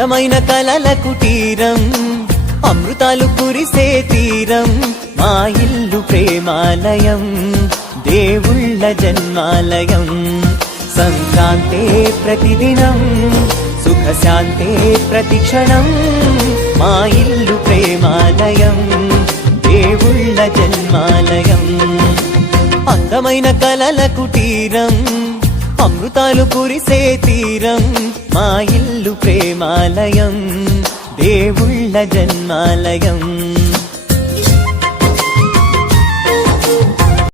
అందమైన కలల కుటీరం, అమృతాలు కురిసే తీరం, మా ఇల్లు ప్రేమాలయం, దేవుళ్ళ జన్మాలయం. సంక్రాంతే ప్రతిదినం, సుఖశాంతే ప్రతిక్షణం, మా ఇల్లు ప్రేమాలయం, దేవుళ్ళ జన్మాలయం. అందమైన కలల కుటీరం, అమృతాలు కురిసే తీరం, మా ఇల్లు ప్రేమాలయం, దేవుళ్ళ జన్మాలయం.